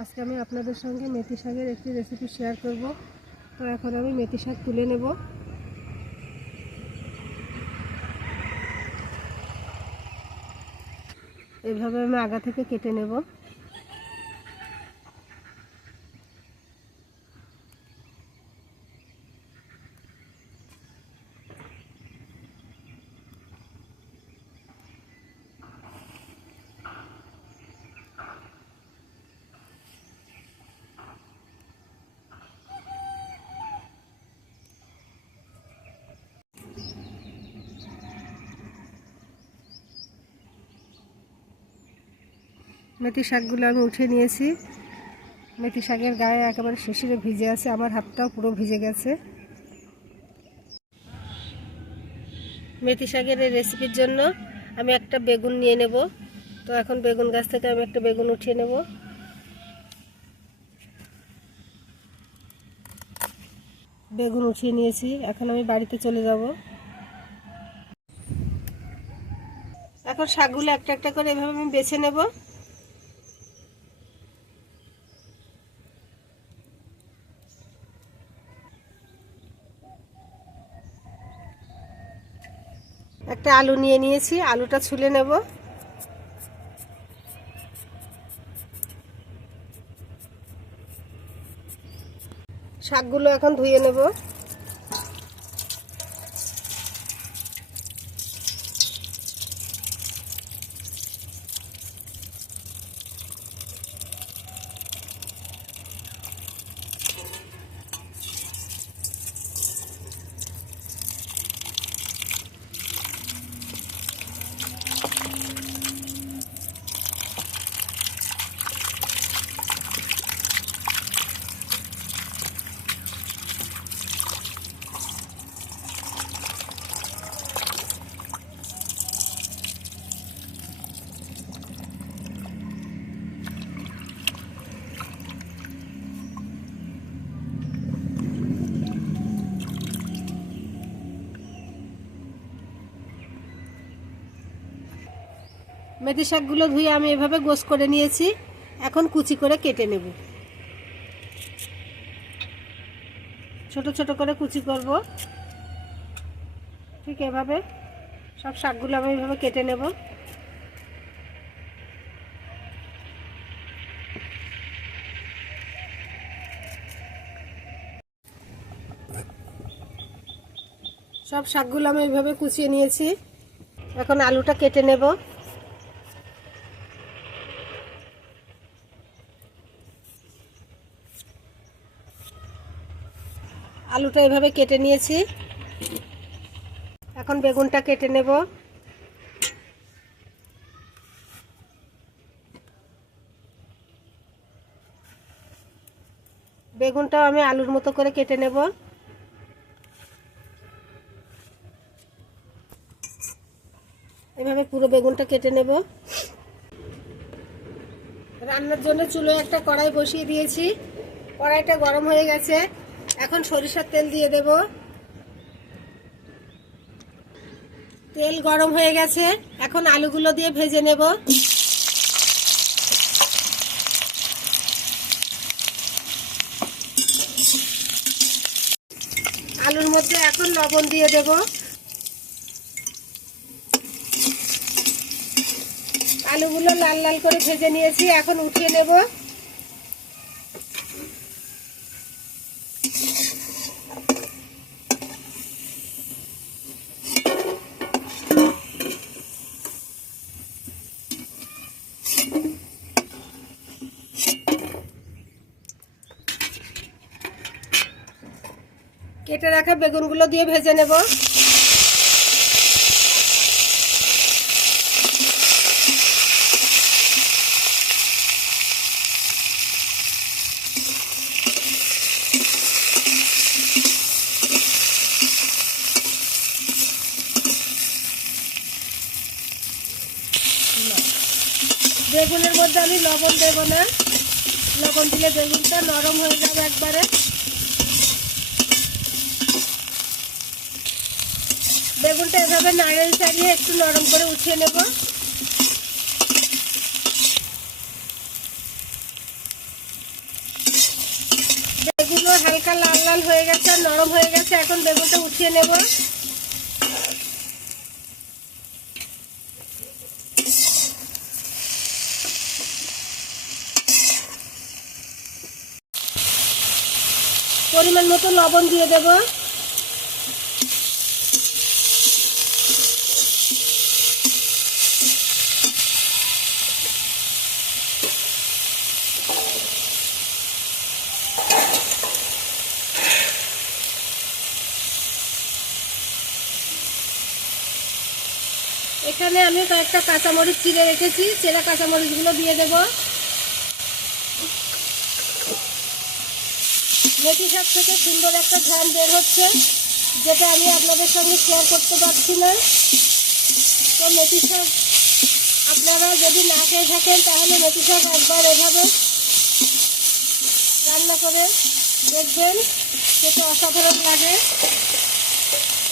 আজকে আমি আপনাদের সঙ্গে মেথি শাকের একটি রেসিপি শেয়ার করব। তো এখন আমি মেথি শাক তুলে নেব। এভাবে আমি আগা থেকে কেটে নেব। মেথি শাকগুলো আমি উঠিয়ে নিয়েছি। মেথি শাকের গায়ে একেবারে শিশিরে ভিজে আছে, আমার হাতটাও পুরো ভিজে গেছে। মেথি শাকের এই রেসিপির জন্য আমি একটা বেগুন নিয়ে নেব। তো এখন বেগুন গাছ থেকে আমি একটা বেগুন উঠিয়ে নেব। বেগুন উঠিয়ে নিয়েছি, এখন আমি বাড়িতে চলে যাব। এখন শাকগুলো একটা একটা করে এভাবে আমি বেছে নেব। একটা আলু নিয়ে নিয়েছি আলুটা ছুলে নেব। শাকগুলো এখন ধুয়ে নেব। মেথি শাকগুলো ধুয়ে আমি এভাবে গোস করে নিয়েছি। এখন কুচি করে কেটে নেব। ছোট ছোট করে কুচি করব। ঠিক এভাবে সব শাকগুলো আমি এভাবে কেটে নেব। সব শাকগুলো আমি এইভাবে কুচিয়ে নিয়েছি। এখন আলুটা কেটে নেব। আলুটা এভাবে কেটে নিয়েছি। এখন বেগুনটা কেটে নেব। বেগুনটাও আমি আলুর মতো করে কেটে নেব। এভাবে পুরো বেগুনটা কেটে নেব। রান্নার জন্য চুলোয় একটা কড়াই বসিয়ে দিয়েছি। কড়াইটা গরম হয়ে গেছে। এখন সরিষার তেল দিয়ে দেব। তেল গরম হয়ে গেছে। এখন আলুগুলো দিয়ে ভেজে নেব। আলুর মধ্যে এখন লবণ দিয়ে দেব। আলুগুলো লাল লাল করে ভেজে নিয়েছি। এখন উঠিয়ে নেব। কেটে রাখা বেগুনগুলো দিয়ে ভেজে নেব। বেগুনের মধ্যে আমি লবণ দেব না। লবণ দিলে বেগুনটা নরম হয়ে যাবে একবারে। বেগুনটা এভাবে নাড়িয়ে চালিয়ে একটু নরম করে উঠিয়ে নেব। হালকা লাল লাল হয়ে গেছে আর নরম হয়ে গেছে, এখন বেগুনটা উঠিয়ে নেব। পরিমাণ মতো লবণ দিয়ে দেব। এখানে আমি কয়েকটা কাঁচামরিচ চিড়ে রেখেছি। চেরা কাঁচামরিচগুলো দিয়ে দেব। মেথি শাক থেকে সুন্দর একটা ঝাল বের হচ্ছে, যেটা আমি আপনাদের সঙ্গে শেয়ার করতে পারছি না। তো মেথি শাক আপনারা যদি না খেয়ে থাকেন, তাহলে মেথি শাক একবার এভাবে রান্না করে দেখবেন সেটা অসাধারণ লাগে।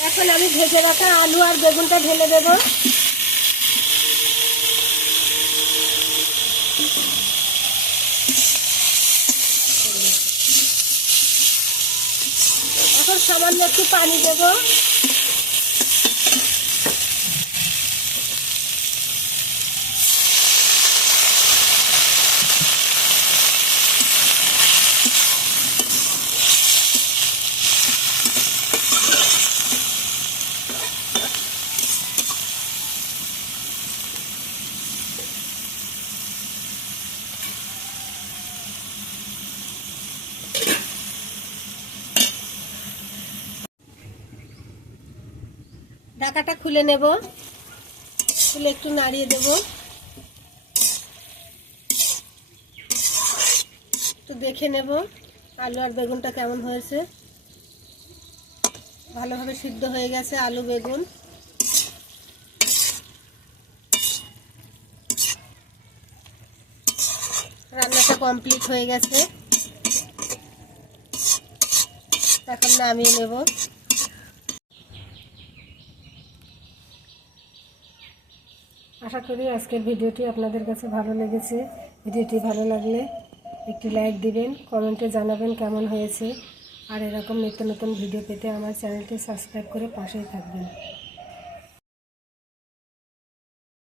এখন আমি ভেজে রাখা আলু আর বেগুনটা ঢেলে দেবো এখন সামান্য একটু পানি দেব। ঢাকাটা খুলে নেব। খুলে একটু নাড়িয়ে দেব। একটু দেখে নেব আলু আর বেগুনটা কেমন হয়েছে। ভালোভাবে সিদ্ধ হয়ে গেছে আলু, বেগুন। রান্নাটা কমপ্লিট হয়ে গেছে। এখন নামিয়ে নেব। আশা করি আজকের ভিডিওটি আপনাদের কাছে ভালো লেগেছে। ভিডিওটি ভালো লাগলে একটি লাইক দিবেন, কমেন্টে জানাবেন কেমন হয়েছে। আর এরকম নিত্য নতুন ভিডিও পেতে আমার চ্যানেলটি সাবস্ক্রাইব করে পাশেই থাকবেন।